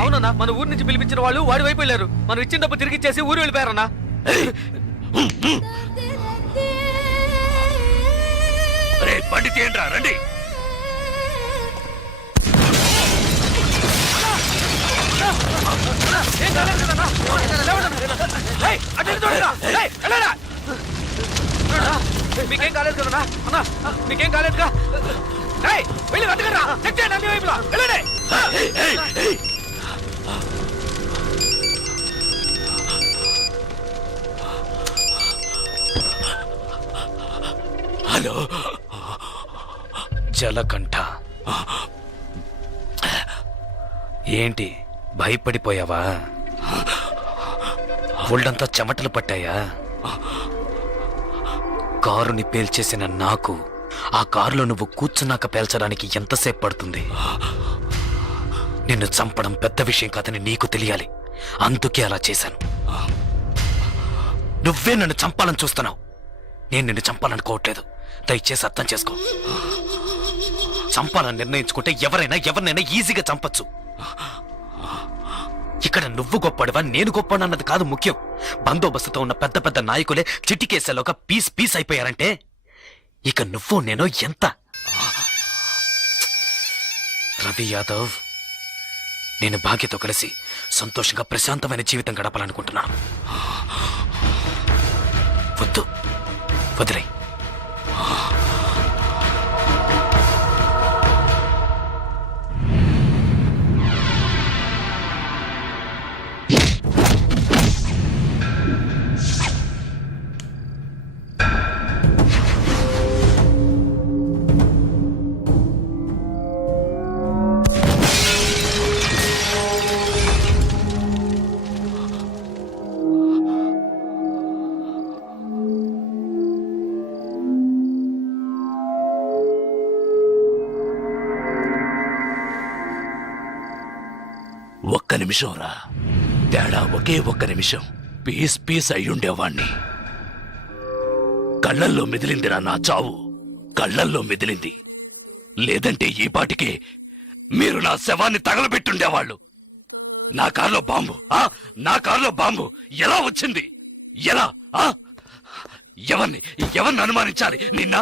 అవునన్నా, మన ఊరు నుంచి పిలిపించిన వాళ్ళు వాడి వైపు వెళ్ళారు. మనం ఇచ్చిన డబ్బు తిరిగి ఇచ్చేసి ఊరు వెళ్ళిపోయారన్నా. బండి తీయండి రా, రండి. మీకేం కాలేదు కదన్నా? అన్నా మీకేం కాలేదుగా? వెళ్ళి వెతకరా, చెక్ చేయండి అన్ని వైపులా. వెళ్ళండి. హలో జలకంఠ, ఏంటి భయపడిపోయావా? ఒళ్ళంతా చెమటలు పట్టాయా? కారుని పేల్చేసిన నాకు ఆ కారులో నువ్వు కూర్చున్నాక పేల్చడానికి ఎంతసేపు పడుతుంది? నిన్ను చంపడం పెద్ద విషయం కాదని నీకు తెలియాలి, అందుకే అలా చేశాను. నువ్వే నన్ను చంపాలని చూస్తున్నావు, నేను నిన్ను చంపాలనుకోవట్లేదు. దయచేసి అర్థం చేసుకో. చంపాలని నిర్ణయించుకుంటే ఎవరినైనా ఈజీగా చంపచ్చు. ఇక్కడ నువ్వు గొప్పడివా నేను గొప్పడన్నది కాదు ముఖ్యం. బందోబస్తుతో ఉన్న పెద్ద పెద్ద నాయకులే చిటికేసేలోగా పీస్ అయిపోయారంటే ఇక నువ్వు నేను ఎంత? రవి యాదవ్, నేను భాగ్యతో కలిసి సంతోషంగా ప్రశాంతమైన జీవితం గడపాలనుకుంటున్నాను. వద్దు, వదిలే. ఒక్క నిమిషం రా, తేడా ఒకే ఒక్క నిమిషం. పీస్ అయ్యుండేవాణ్ణి. కళ్ళల్లో మెదిలిందిరా నా చావు, కళ్ళల్లో మెదిలింది. లేదంటే ఈ పాటికే మీరు నా శవాన్ని తగలబెట్టుండేవాళ్ళు. నా కారులో బాంబు ఎలా వచ్చింది? ఎలా? ఎవరిని అనుమానించాలి? నిన్న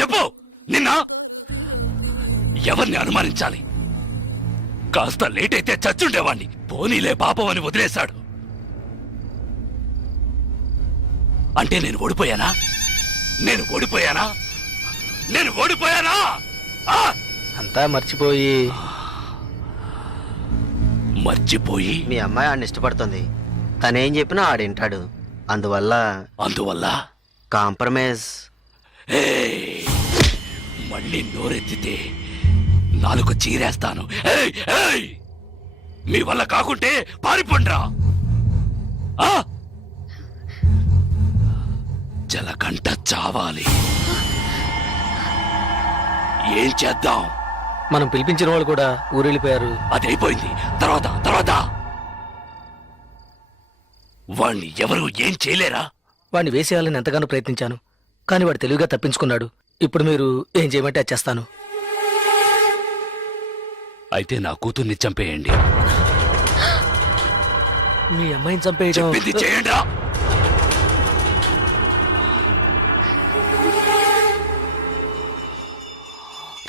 చెప్పు. ఎవరిని అనుమానించాలి? కాస్త లేట్ అయితే చచ్చుండేవాణ్ణి. పోనీలే పాపం అని వదిలేశాడు. అంటే నేను ఓడిపోయానా? అంతా మర్చిపోయి మీ అమ్మాయి ఆడిని ఇష్టపడుతుంది. తనేం చెప్పినా ఆడింటాడు. అందువల్ల కాంప్రమైజ్. మళ్ళీ నోరెత్తితే నాలుగు చీరేస్తాను. మీ వల్ల కాకుంటే పారిపోండ్రా. జలకంఠ చావాలి. ఏం చేద్దాం? మనం పిలిపించిన వాళ్ళు కూడా ఊరెళ్ళిపోయారు. అదైపోయింది. తర్వాత వాణ్ణి ఎవరు ఏం చేయలేరా? వాడిని వేసేయాలని ఎంతగానో ప్రయత్నించాను, కానీ వాడు తెలివిగా తప్పించుకున్నాడు. ఇప్పుడు మీరు ఏం చేయమంటే అది చేస్తాను. అయితే నా కూతుర్ని చంపేయండి. మీ అమ్మాయిని చంపేయడం చెప్పింది చేయండి.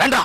రండా.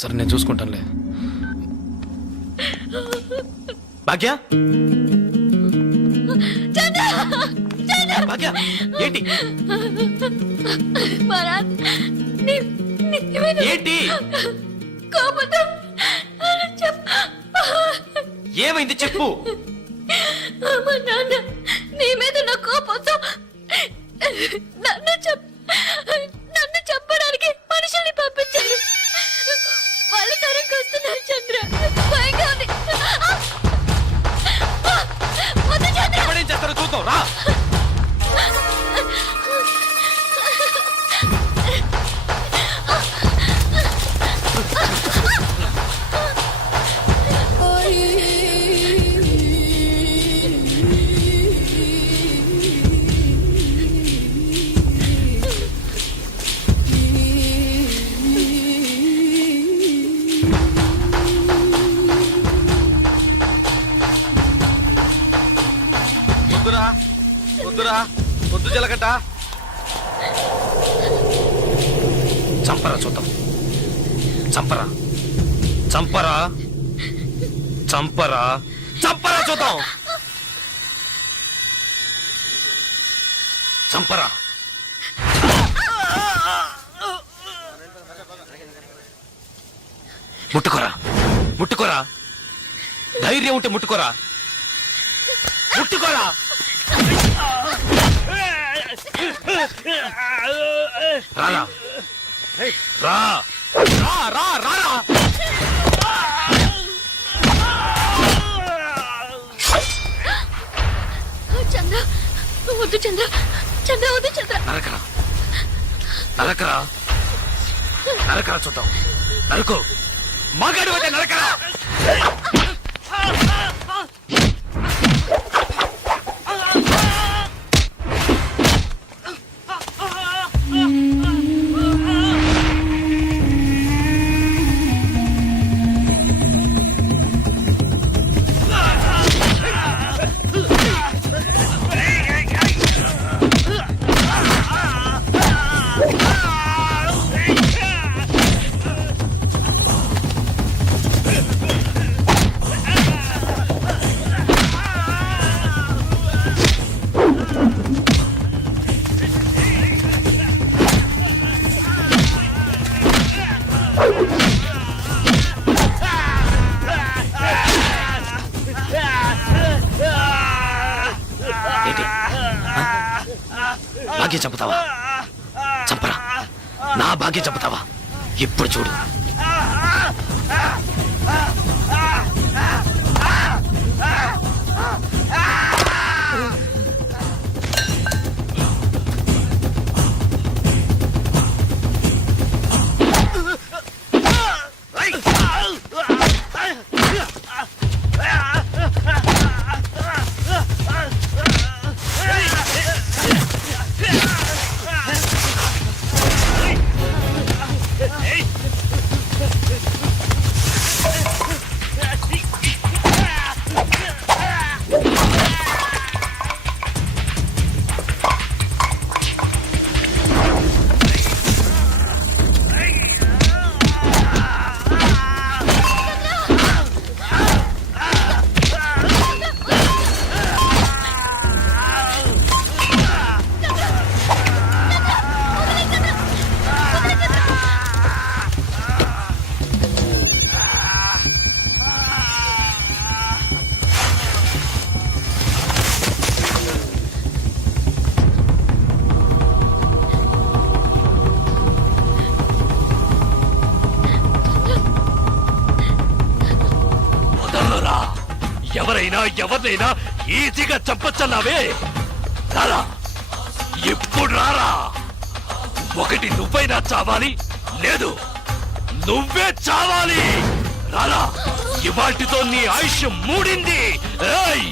సరే నేను చూసుకుంటానులే. భాగ్య భాగ్య ఏంటి ఏంటి ఏమైంది చెప్పు. నీ మీద నా కోపంతో నన్ను చెప్పడానికి మనుషుల్ని పంపించారు. వాళ్ళు తరంకి వస్తున్నారు చంద్ర. భయంగా ఉంది. వద్దు చంద్ర. ఎవడేం చేస్తారో చూద్దాం రా. వద్దురా వద్దురా వద్దు జలకంట. చంపరా చూద్దాం. చంపరా చంపరా చంపరా చంపరా చూద్దాం. చంపరా. ముట్టుకోరా ముట్టుకోరా. ధైర్యం ఉంటే ముట్టుకోరా. ముట్టుకోరా. రారా రా రా రా రా. చంద్ర వద్దు చంద్ర. చంద్ర వద్దు చంద్ర. నరకరా నరకరా నరకరా చూద్దాం. నరుకు. మగాడు అయితే నరకరా. భాగ్యం చంపుతావా? చంపరా. నా భాగ్యం చంపుతావా? ఇప్పుడు చూడు. ఎవరినైనా ఈజీగా చంపచ్చన్నావే. రారా ఇప్పుడు రారా. ఒకటి నువ్వైనా చావాలి, లేదు నువ్వే చావాలి. రారా. ఇవాటితో నీ ఆయుష్ మూడింది. ఏయ్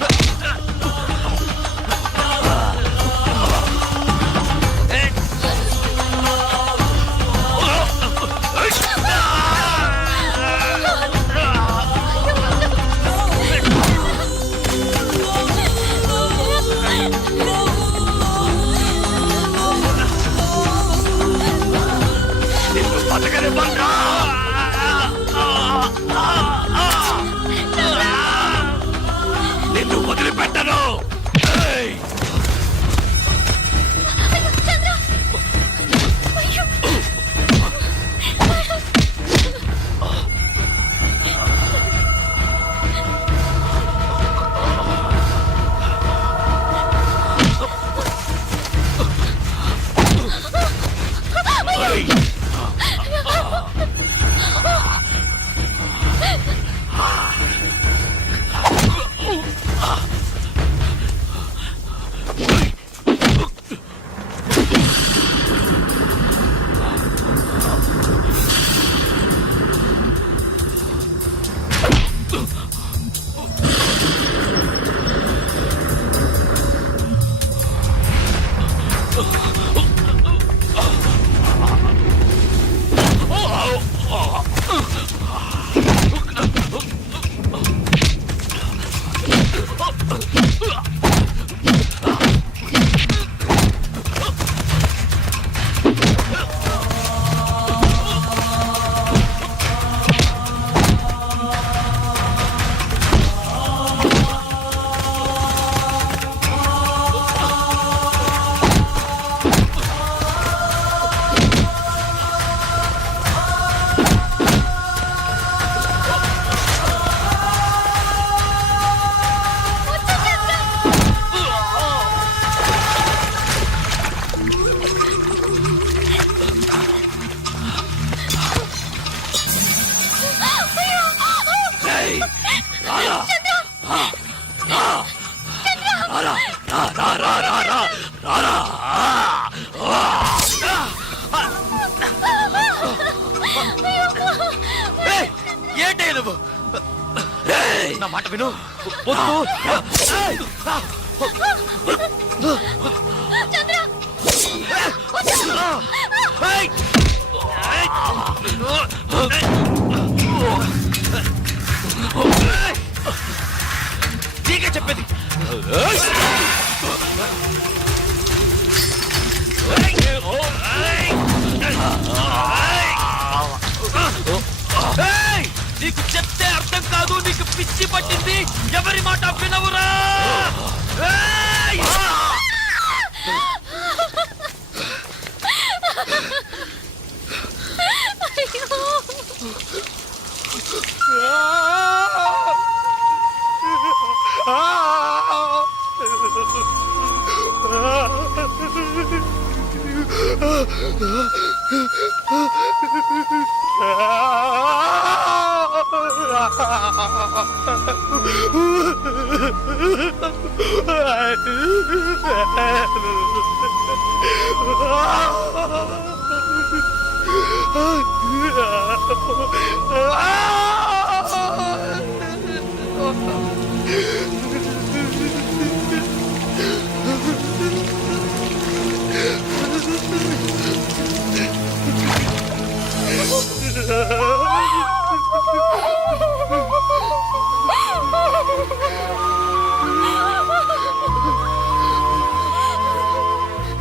రా రారా ఏంటే నువ్వు రేయ్! నా మాట విను వద్దు. ఏయ్! నీకే చెప్పేది. ఏయ్! నీకు చెప్తే అర్థం కాదు, నీకు పిచ్చి పట్టింది, ఎవరి మాట వినవురా. ఏయ్!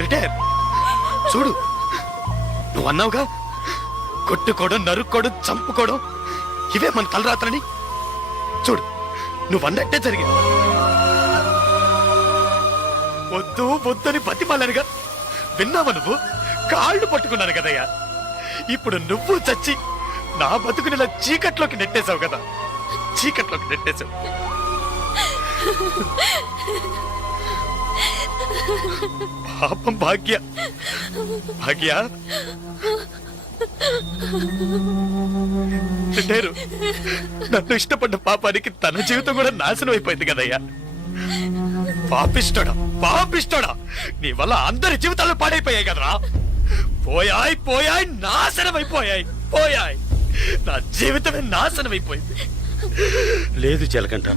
రిటైర్ చూడు, నువ్వు అన్నావుగా కొట్టుకోవడం, నరుక్కోవడం, చంపుకోవడం ఇవే మన తలరాత్రని. చూడు, నువ్వు అన్నట్టే జరిగింది. వద్దు వద్దని బతిమాలనుగా విన్నావా నువ్వు? కాళ్ళు పట్టుకున్నాను కదయ్యా. ఇప్పుడు నువ్వు చచ్చి నా బతుకునిలా చీకట్లోకి నెట్టేశావు కదా, చీకట్లోకి నెట్టేశావు. పాపం భాగ్య, భాగ్య నేను నన్ను ఇష్టపడ్డ పాపానికి తన జీవితం కూడా నాశనం అయిపోయింది కదయ్యా. పాపిస్తోడా, పాపిస్తోడా, నీ వల్ల అందరి జీవితాలు పాడైపోయాయి కదరా. పోయాయి పోయాయి, నాశనం అయిపోయాయి, పోయాయి. నా జీవితమే నాశనం అయిపోయింది. లేదు జలకంఠ,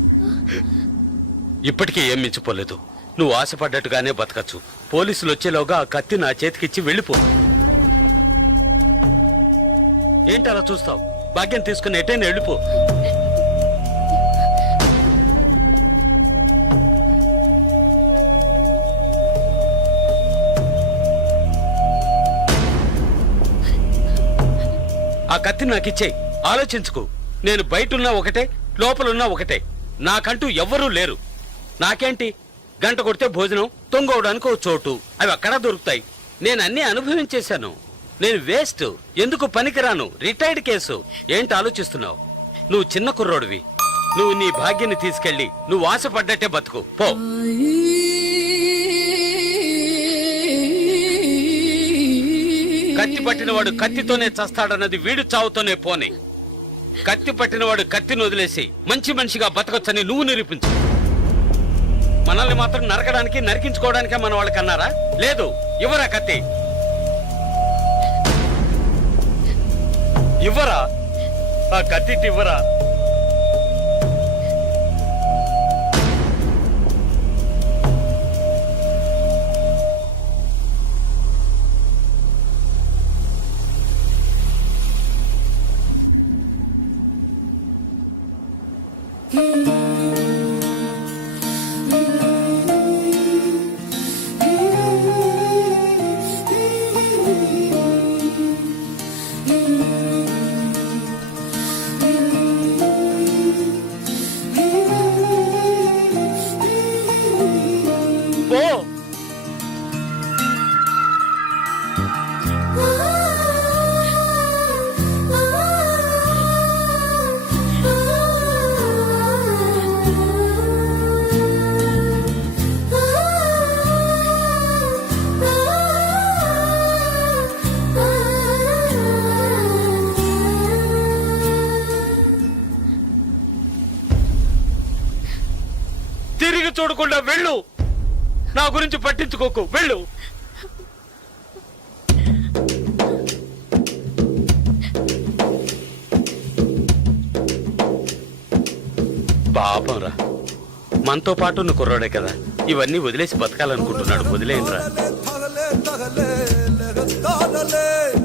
ఇప్పటికీ ఏం మించిపోలేదు. నువ్వు ఆశపడ్డట్టుగానే బతకచ్చు. పోలీసులు వచ్చేలోగా ఆ కత్తి నా చేతికిచ్చి వెళ్ళిపో. ఏంటి అలా చూస్తావు? భాగ్యం తీసుకుని ఎటైనా వెళ్ళిపో. ఆ కత్తి నాకిచ్చేయి. ఆలోచించుకో. నేను బయటున్నా ఒకటే, లోపలున్నా ఒకటే. నాకంటూ ఎవ్వరూ లేరు. నాకేంటి, గంట కొడితే భోజనం, తొంగవడానికి ఓ చోటు, అవి అక్కడా దొరుకుతాయి. నేను అన్నీ అనుభవించేశాను. నేను వేస్ట్, ఎందుకు పనికిరాను, రిటైర్డ్ కేసు. ఏంటి ఆలోచిస్తున్నావు? నువ్వు చిన్న కుర్రోడివి. నువ్వు నీ భాగ్యాన్ని తీసుకెళ్ళి నువ్వు ఆశపడ్డట్టే బతుకు పో. కత్తి పట్టినవాడు కత్తితోనే చస్తాడన్నది వీడు చావుతోనే పోని. కత్తి పట్టినవాడు కత్తిని వదిలేసి మంచి మనిషిగా బతకొచ్చని నువ్వు నిరూపించు. మనల్ని మాత్రం నరకడానికి, నరికించుకోవడానికే మన వాళ్ళకి అన్నారా? లేదు, ఇవ్వరా కత్తి, ఇవ్వరా ఆ కత్తి, ఇవ్వరా. తిరిగి చూడకుండా వెళ్ళు. నా గురించి పట్టించుకోకు వెళ్ళు. పాపంరా, మనతో పాటు ఉన్న కుర్రాడే కదా, ఇవన్నీ వదిలేసి బతకాలనుకుంటున్నాడు. వదిలేయండిరా. Dale, dale, dale, dale, dale.